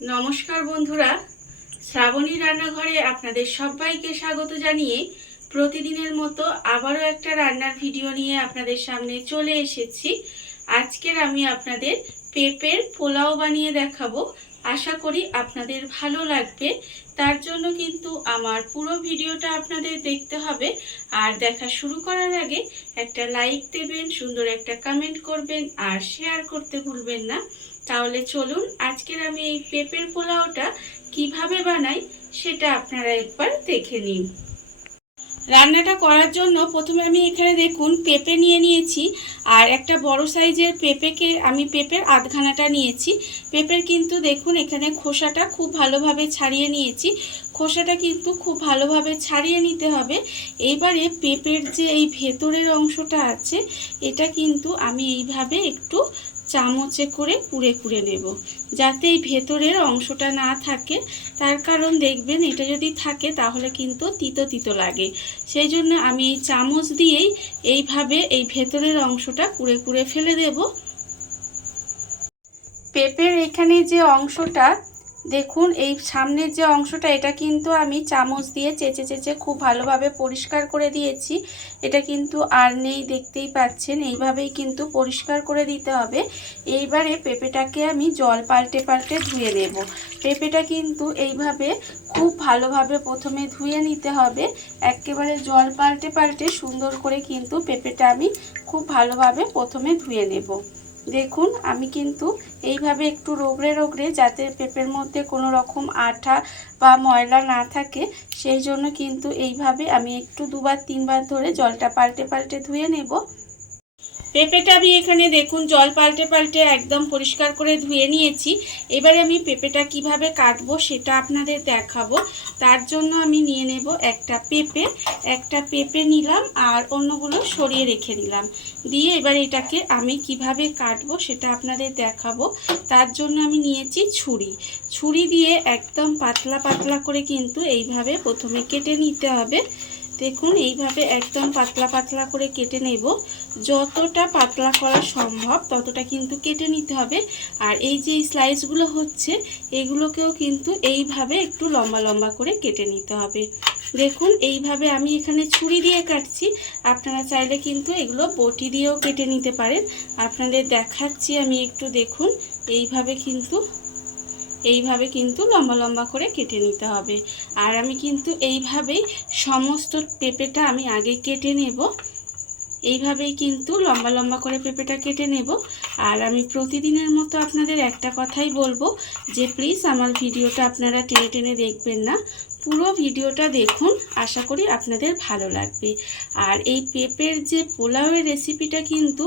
নমস্কার বন্ধুরা, শ্রাবণী রান্নাঘরে আপনাদের সবাইকে স্বাগত জানিয়ে প্রতিদিনের মতো আবারও একটা রান্নার ভিডিও নিয়ে আপনাদের সামনে চলে এসেছি। আজকের আমি আপনাদের পেঁপের পোলাও বানিয়ে দেখাবো। আশা করি আপনাদের ভালো লাগবে। তার জন্য কিন্তু আমার পুরো ভিডিওটা আপনাদের দেখতে হবে। আর দেখা শুরু করার আগে একটা লাইক দেবেন, সুন্দর একটা কমেন্ট করবেন আর শেয়ার করতে ভুলবেন না। তাহলে চলুন আজকের আমি এই পেঁপের পোলাওটা কিভাবে বানাই সেটা আপনারা একবার দেখে নিন। রান্নাটা করার জন্য প্রথমে আমি এখানে দেখুন পেঁপে নিয়ে নিয়েছি। আর একটা বড় সাইজের পেঁপেকে আমি পেঁপের আধখানাটা নিয়েছি। পেঁপের কিন্তু দেখুন এখানে খোসাটা খুব ভালোভাবে ছাড়িয়ে নিয়েছি। খোসাটা কিন্তু খুব ভালোভাবে ছাড়িয়ে নিতে হবে। এইবারে পেঁপের যে এই ভেতরের অংশটা আছে এটা কিন্তু আমি এইভাবে একটু চামচে করে কুড়ে কুড়ে নেব, যাতে এই ভেতরের অংশটা না থাকে। তার কারণ দেখবেন এটা যদি থাকে তাহলে কিন্তু তিতো তিতো লাগে। সেই জন্য আমি এই চামচ দিয়েই এইভাবে এই ভেতরের অংশটা কুড়ে কুড়ে ফেলে দেব। পেঁপের এখানে যে অংশটা দেখুন, এই সামনের যে অংশটা এটা কিন্তু আমি চামচ দিয়ে চেঁচে চেঁচে খুব ভালোভাবে পরিষ্কার করে দিয়েছি। এটা কিন্তু আর নেই, দেখতেই পাচ্ছেন। এইভাবেই কিন্তু পরিষ্কার করে দিতে হবে। এইবারে পেঁপেটাকে আমি জল পাল্টে পাল্টে ধুয়ে নেব। পেঁপেটা কিন্তু এইভাবে খুব ভালোভাবে প্রথমে ধুয়ে নিতে হবে। একেবারে জল পাল্টে পাল্টে সুন্দর করে কিন্তু পেঁপেটা আমি খুব ভালোভাবে প্রথমে ধুয়ে নেব। দেখুন আমি কিন্তু এইভাবে একটু রগড়ে রগড়ে, যাতে পেঁপের মধ্যে কোনো রকম আঠা বা ময়লা না থাকে, সেই জন্য কিন্তু এইভাবে আমি একটু দুবার তিনবার ধরে জলটা পাল্টে পাল্টে ধুয়ে নেব। পেঁপেটা আমি এখানে দেখুন জল পাল্টে পাল্টে একদম পরিষ্কার করে ধুয়ে নিয়েছি। এবারে আমি পেঁপেটা কিভাবে কাটবো সেটা আপনাদের দেখাবো। তার জন্য আমি নিয়ে নেব একটা পেঁপে নিলাম আর অন্যগুলো সরিয়ে রেখে দিলাম। দিয়ে এবার এটাকে আমি কিভাবে কাটবো সেটা আপনাদের দেখাবো। তার জন্য আমি নিয়েছি ছুরি দিয়ে একদম পাতলা পাতলা করে কিন্তু এইভাবে প্রথমে কেটে নিতে হবে। দেখুন এইভাবে একদম পাতলা পাতলা করে কেটে নেব। যতটা পাতলা করা সম্ভব ততটা কিন্তু কেটে নিতে হবে। আর এই যে স্লাইসগুলো হচ্ছে এগুলোকেও কিন্তু এইভাবে একটু লম্বা লম্বা করে কেটে নিতে হবে। দেখুন এইভাবে আমি এখানে ছুরি দিয়ে কাটছি। আপনারা চাইলে কিন্তু এগুলো বটি দিয়েও কেটে নিতে পারেন। আপনাদের দেখাচ্ছি আমি একটু, দেখুন এইভাবে কিন্তু লম্বা লম্বা করে কেটে নিতে হবে। আর আমি কিন্তু এইভাবেই সমস্ত পেঁপেটা আমি আগে কেটে নেব। এইভাবেই কিন্তু লম্বা লম্বা করে পেঁপেটা কেটে নেব। আর আমি প্রতিদিনের মতো আপনাদের একটা কথাই বলবো যে প্লিজ আমার ভিডিওটা আপনারা টেনে টেনে দেখবেন না, পুরো ভিডিওটা দেখুন। আশা করি আপনাদের ভালো লাগবে। আর এই পেঁপের যে পোলাওয়ের রেসিপিটা কিন্তু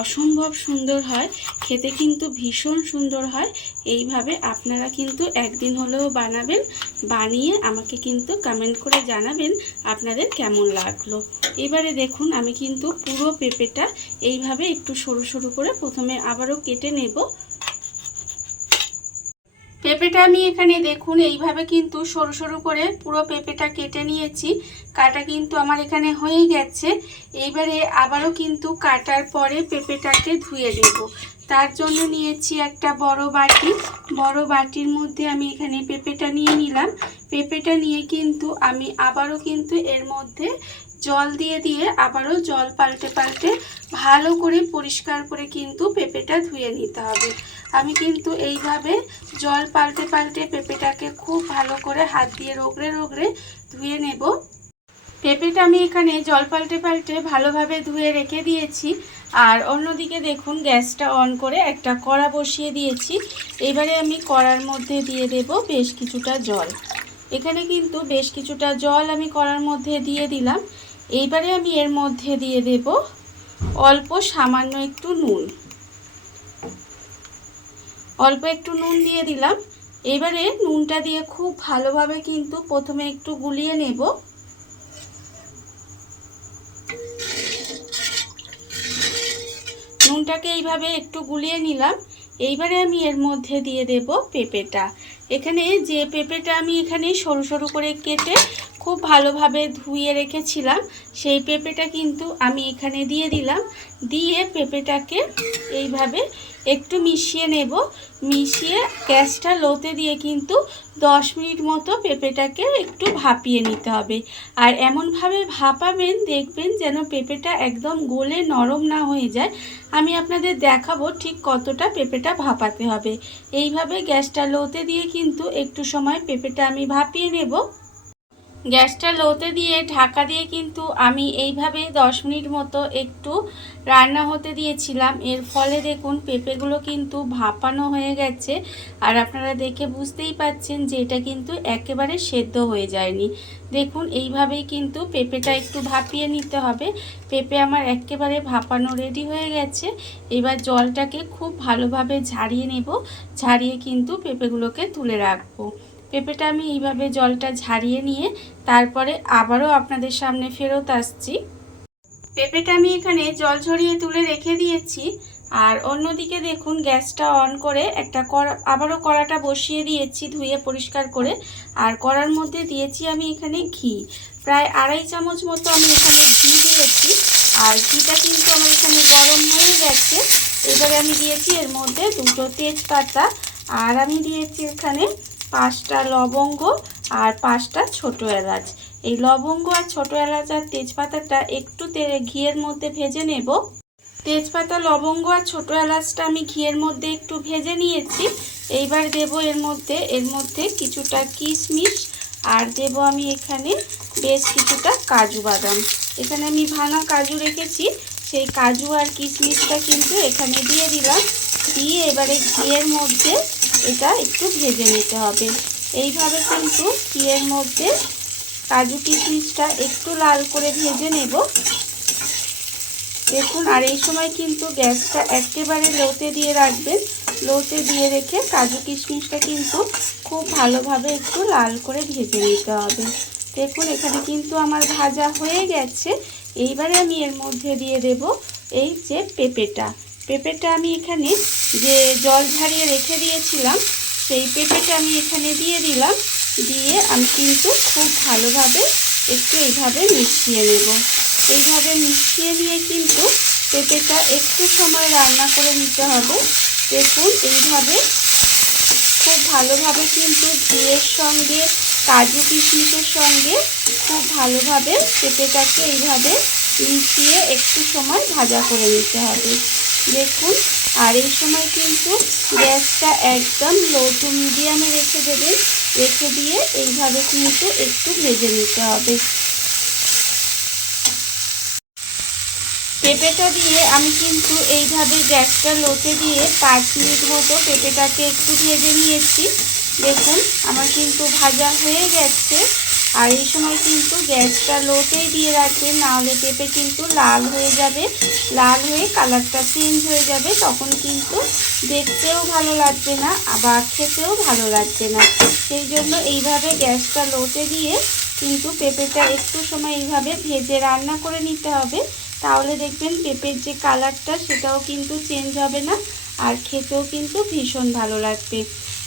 অসম্ভব সুন্দর হয়, খেতে কিন্তু ভীষণ সুন্দর হয়। এইভাবে আপনারা কিন্তু একদিন হলেও বানাবেন, বানিয়ে আমাকে কিন্তু কমেন্ট করে জানাবেন আপনাদের কেমন লাগলো। এবারে দেখুন আমি কিন্তু পুরো পেঁপেটা এইভাবে একটু সরু সরু করে প্রথমে আবারও কেটে নেব। পেঁপেটা আমি এখানে দেখুন এইভাবে কিন্তু সরু সরু করে পুরো পেঁপেটা কেটে নিয়েছি। কাটা কিন্তু আমার এখানে হয়েই গেছে। এইবারে আবারও কিন্তু কাটার পরে পেঁপেটাকে ধুয়ে দেব। তার জন্য নিয়েছি একটা বড় বাটির মধ্যে আমি এখানে পেঁপেটা নিয়ে নিলাম। পেঁপেটা নিয়ে কিন্তু আমি আবারও কিন্তু এর মধ্যে জল দিয়ে আবারও জল পাল্টে পাল্টে ভালো করে পরিষ্কার করে কিন্তু পেঁপেটা ধুয়ে নিতে হবে। আমি কিন্তু এইভাবে জল পাল্টে পাল্টে পেঁপেটাকে খুব ভালো করে হাত দিয়ে রগড়ে রগড়ে ধুয়ে নেব। পেঁপেটা আমি এখানে জল পাল্টে পাল্টে ভালোভাবে ধুয়ে রেখে দিয়েছি। আর অন্যদিকে দেখুন গ্যাসটা অন করে একটা কড়া বসিয়ে দিয়েছি। এবারে আমি কড়ার মধ্যে দিয়ে দেব বেশ কিছুটা জল। এখানে কিন্তু বেশ কিছুটা জল আমি কড়ার মধ্যে দিয়ে দিলাম। এইবারে আমি এর মধ্যে দিয়ে দেব অল্প সামান্য একটু নুন। অল্প একটু নুন দিয়ে দিলাম। এবারে নুনটা দিয়ে খুব ভালোভাবে কিন্তু প্রথমে একটু গুলিয়ে নেব। নুনটাকে এইভাবে একটু গুলিয়ে নিলাম। এইবারে আমি এর মধ্যে দিয়ে দেব পেঁপেটা। এখানে যে পেঁপেটা আমি এখানে সরু সরু করে কেটে খুব ভালোভাবে ধুয়ে রেখেছিলাম সেই পেঁপেটা কিন্তু আমি এখানে দিয়ে দিলাম। দিয়ে পেঁপেটাকে এইভাবে একটু মিশিয়ে নেব। মিশিয়ে গ্যাসটা লোতে দিয়ে কিন্তু 10 মিনিট মতো পেঁপেটাকে একটু ভাপিয়ে নিতে হবে। আর এমনভাবে ভাপাবেন দেখবেন যেন পেঁপেটা একদম গলে নরম না হয়ে যায়। আমি আপনাদের দেখাবো ঠিক কতটা পেঁপেটা ভাপাতে হবে। এইভাবে গ্যাসটা লোতে দিয়ে কিন্তু একটু সময় পেঁপেটা আমি ভাপিয়ে নেব। গ্যাসটা লোতে দিয়ে ঢাকা দিয়ে কিন্তু আমি এইভাবে 10 মিনিট মতো একটু রান্না হতে দিয়েছিলাম। এর ফলে দেখুন পেঁপেগুলো কিন্তু ভাপানো হয়ে গেছে। আর আপনারা দেখে বুঝতেই পাচ্ছেন যে এটা কিন্তু একেবারে সেদ্ধ হয়ে যায়নি। দেখুন এইভাবেই কিন্তু পেঁপেটা একটু ভাপিয়ে নিতে হবে। পেঁপে আমার একেবারে ভাপানো রেডি হয়ে গেছে। এবার জলটাকে খুব ভালোভাবে ঝারিয়ে নেব। ঝারিয়ে কিন্তু পেঁপেগুলোকে তুলে রাখবো। পেঁপেটা আমি এইভাবে জলটা ঝারিয়ে নিয়ে তারপরে আবারও আপনাদের সামনে ফেরত আসছি। পেঁপেটা আমি এখানে জল ঝরিয়ে তুলে রেখে দিয়েছি। আর অন্যদিকে দেখুন গ্যাসটা অন করে একটা আবারও কড়াটা বসিয়ে দিয়েছি ধুয়ে পরিষ্কার করে। আর কড়ার মধ্যে দিয়েছি আমি এখানে ঘি, প্রায় 2.5 চামচ মতো আমি এখানে ঘি দিয়েছি। আর ঘিটা কিন্তু আমার এখানে গরম হয়ে গেছে। এবারে আমি দিয়েছি এর মধ্যে 2টো তেজপাতা, আর আমি দিয়েছি এখানে 5টা লবঙ্গ আর 5টা ছোটো এলাচ। এই লবঙ্গ আর ছোটো এলাচ আর তেজপাতাটা একটু ঘিয়ের মধ্যে ভেজে নেব। তেজপাতা, লবঙ্গ আর ছোটো এলাচটা আমি ঘিয়ের মধ্যে একটু ভেজে নিয়েছি। এইবার দেব এর মধ্যে কিছুটা কিশমিশ, আর দেব আমি এখানে বেশ কিছুটা কাজু বাদাম। এখানে আমি ভাঙা কাজু রেখেছি, সেই কাজু আর কিশমিশটা কিন্তু এখানে দিয়ে দিলাম। দিয়ে এবারে ঘিয়ের মধ্যে এটা একটু ভেজে নিতে হবে। এইভাবে কিন্তু ঘিয়ের মধ্যে কাজু কিশমিশটা একটু লাল করে ভেজে নেব। দেখুন, আর এই সময় কিন্তু গ্যাসটা একেবারে লোতে দিয়ে রাখবেন। লোতে দিয়ে রেখে কাজু কিশমিশটা কিন্তু খুব ভালোভাবে একটু লাল করে ভেজে নিতে হবে। দেখুন এখানে কিন্তু আমার ভাজা হয়ে গেছে। এইবারে আমি এর মধ্যে দিয়ে দেব এই যে পেঁপেটা আমি এখানে যে জল ঝারিয়ে রেখে দিয়েছিলাম সেই পেঁপেটা আমি এখানে দিয়ে দিলাম। দিয়ে আমি কিন্তু খুব ভালোভাবে একটু এইভাবে মিশিয়ে নেব। এইভাবে মিশিয়ে নিয়ে কিন্তু পেঁপেটা একটু সময় রান্না করে নিতে হবে। দেখুন এইভাবে খুব ভালোভাবে কিন্তু ঘিয়ের সঙ্গে কাজু কিশমিশের সঙ্গে খুব ভালোভাবে পেঁপেটাকে এইভাবে মিশিয়ে একটু সময় ভাজা করে নিতে হবে। দেখুন, আর এই সময় কিন্তু গ্যাসটা একদম লো টু মিডিয়ামে রেখে দেবেন। রেখে দিয়ে এইভাবে কিন্তু একটু ভেজে নিতে হবে। পেঁপেটা দিয়ে আমি কিন্তু এইভাবে গ্যাসটা লোতে দিয়ে 5 মিনিট মতো পেঁপেটাকে একটু ভেজে নিয়েছি। দেখুন আমার কিন্তু ভাজা হয়ে গেছে। আর এই সময় কিন্তু গ্যাসটা লোতেই দিয়ে রাখবেন, নাহলে পেঁপে কিন্তু লাল হয়ে যাবে। লাল হয়ে কালারটা চেঞ্জ হয়ে যাবে, তখন কিন্তু দেখতেও ভালো লাগবে না, আবার খেতেও ভালো লাগবে না। সেই জন্য এইভাবে গ্যাসটা লোতে দিয়ে কিন্তু পেঁপেটা একটু সময় এইভাবে ভেজে রান্না করে নিতে হবে। তাহলে দেখবেন পেঁপের যে কালারটা সেটাও কিন্তু চেঞ্জ হবে না, আর খেতেও কিন্তু ভীষণ ভালো লাগবে।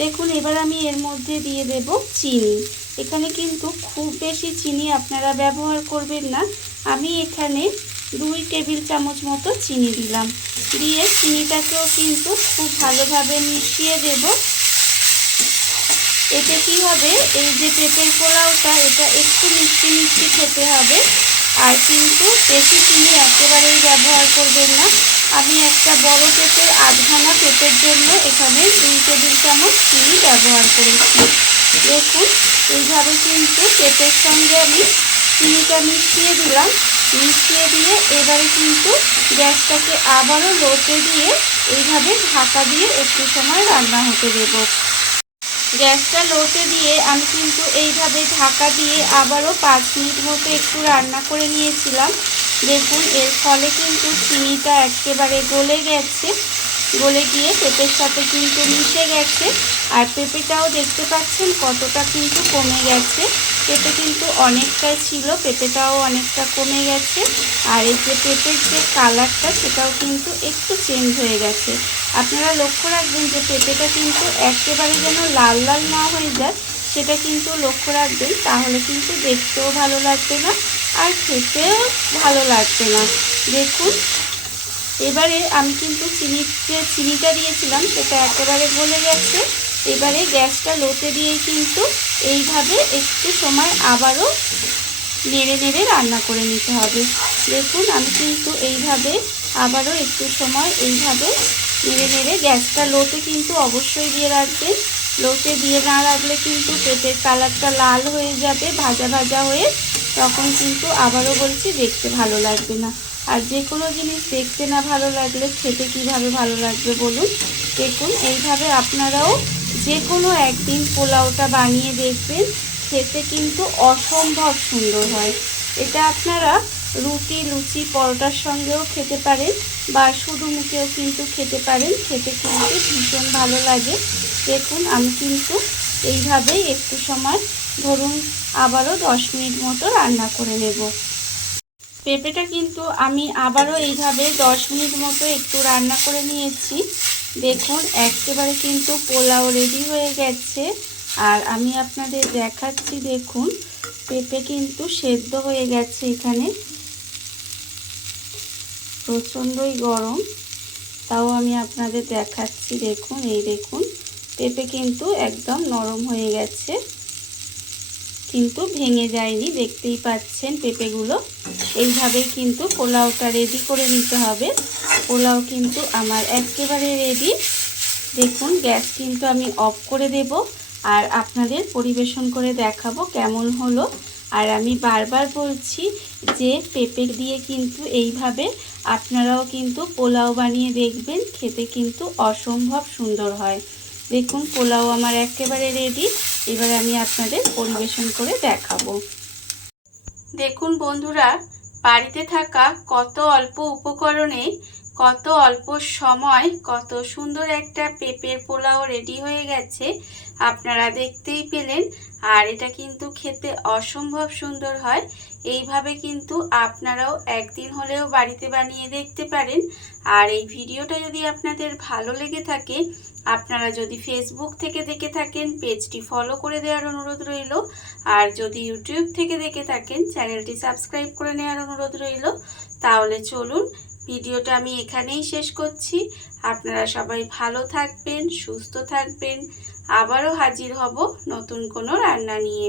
দেখুন এবার আমি এর মধ্যে দিয়ে দেব চিনি। এখানে কিন্তু খুব বেশি চিনি আপনারা ব্যবহার করবেন না। আমি এখানে 2 টেবিল চামচ মতো চিনি দিলাম। দিয়ে চিনিটাকেও কিন্তু খুব ভালোভাবে মিশিয়ে দেব। এতে কি হবে, এই যে পেঁপের পোলাওটা এটা একটু মিষ্টি মিষ্টি খেতে হবে। আর কিন্তু বেশি চিনি একেবারেই ব্যবহার করবেন না। আমি একটা বড় পেঁপের আধখানা পেঁপের জন্য এখানে 2 টেবিল চামচ চিনি ব্যবহার করেছি। দেখুন এইভাবে কিন্তু পেঁপের সঙ্গে আমি চিনিটা মিশিয়ে দিলাম। মিশিয়ে দিয়ে এবারে কিন্তু গ্যাসটাকে আবারও লোতে দিয়ে এইভাবে ঢাকা দিয়ে একটু সময় রান্না হতে দেব। গ্যাসটা লোতে দিয়ে আমি কিন্তু এইভাবে ঢাকা দিয়ে আবারও 5 মিনিট মতো একটু রান্না করে নিয়েছিলাম। দেখুন এর ফলে কিন্তু চিনিটা একেবারে গলে গেছে। গলে গিয়ে পেঁপের সাথে কিন্তু মিশে গেছে। আর পেঁপেটাও দেখতে পাচ্ছেন কতটা কিন্তু কমে গেছে। পেঁপে কিন্তু অনেকটাই ছিল, পেঁপেটাও অনেকটা কমে গেছে। আর এই যে পেঁপের যে কালারটা সেটাও কিন্তু একটু চেঞ্জ হয়ে গেছে। আপনারা লক্ষ্য রাখবেন যে পেঁপেটা কিন্তু একেবারে যেন লাল লাল না হয়ে যায়, সেটা কিন্তু লক্ষ্য রাখবেন, তাহলে কিন্তু দেখতেও ভালো লাগবে না আর খেতেও ভালো লাগবে না। দেখুন এবারে আমি কিন্তু চিনিটা দিয়েছিলাম সেটা একেবারে গলে গেছে। এবারে গ্যাসটা লোতে দিয়েই কিন্তু এইভাবে একটু সময় আবারও নেড়ে নেড়ে রান্না করে নিতে হবে। দেখুন আমি কিন্তু এইভাবে আবারও একটু সময় এইভাবে নেড়ে নেড়ে গ্যাসটা লোতে কিন্তু অবশ্যই দিয়ে রাখবেন। লোতে দিয়ে না রাখলে কিন্তু পেঁপের কালারটা লাল হয়ে যাবে, ভাজা ভাজা হয়ে, তখন কিন্তু আবারও বলছি দেখতে ভালো লাগবে না। আর যে কোনো জিনিস দেখতে না ভালো লাগলে খেতে কিভাবে ভালো লাগবে বলুন। দেখুন এইভাবে আপনারাও যে কোনো একদিন পোলাওটা বানিয়ে দেখবেন, খেতে কিন্তু অসম্ভব সুন্দর হয়। এটা আপনারা রুটি, লুচি, পরোটার সঙ্গেও খেতে পারেন বা শুধু মুখেও কিন্তু খেতে পারেন, খেতে কিন্তু ভীষণ ভালো লাগে। দেখুন আমি কিন্তু এইভাবেই একটু সময় ধরুন আবারও 10 মিনিট মতো রান্না করে নেব। পেঁপেটা কিন্তু আমি আবারও এইভাবে 10 মিনিট মতো একটু রান্না করে নিয়েছি। দেখুন একেবারে কিন্তু পোলাও রেডি হয়ে গেছে। আর আমি আপনাদের দেখাচ্ছি, দেখুন পেঁপে কিন্তু সেদ্ধ হয়ে গেছে। এখানে প্রচণ্ডই গরম, তাও আমি আপনাদের দেখাচ্ছি। দেখুন এই দেখুন পেঁপে কিন্তু একদম নরম হয়ে গেছে, কিন্তু ভেঙে যায়নি, দেখতেই পাচ্ছেন পেঁপেগুলো। এইভাবেই কিন্তু পোলাওটা রেডি করে নিতে হবে। পোলাও কিন্তু আমার একেবারে রেডি। দেখুন গ্যাস কিন্তু আমি অফ করে দেব আর আপনাদের পরিবেশন করে দেখাবো কেমন হলো। আর আমি বারবার বলছি যে পেঁপে দিয়ে কিন্তু এইভাবে আপনারাও কিন্তু পোলাও বানিয়ে দেখবেন, খেতে কিন্তু অসম্ভব সুন্দর হয়। দেখুন পোলাও আমার একেবারে রেডি। এবার আমি আপনাদের পরিবেশন করে দেখাবো। দেখুন বন্ধুরা, বাড়িতে থাকা কত অল্প উপকরণে কত অল্প সময় কত সুন্দর একটা পেঁপের পোলাও রেডি হয়ে গেছে, আপনারা দেখতেই পেলেন। আর এটা কিন্তু খেতে অসম্ভব সুন্দর হয়। এইভাবে কিন্তু আপনারাও একদিন হলেও বাড়িতে বানিয়ে দেখতে পারেন। আর এই ভিডিওটা যদি আপনাদের ভালো লেগে থাকে, আপনারা যদি ফেসবুক থেকে দেখে থাকেন পেজটি ফলো করে দেওয়ার অনুরোধ রইল। আর যদি ইউটিউব থেকে দেখে থাকেন চ্যানেলটি সাবস্ক্রাইব করে নেওয়ার অনুরোধ রইল। তাহলে চলুন ভিডিওটা আমি এখানেই শেষ করছি। আপনারা সবাই ভালো থাকবেন, সুস্থ থাকবেন। আবারও হাজির হব নতুন কোনো রান্না নিয়ে।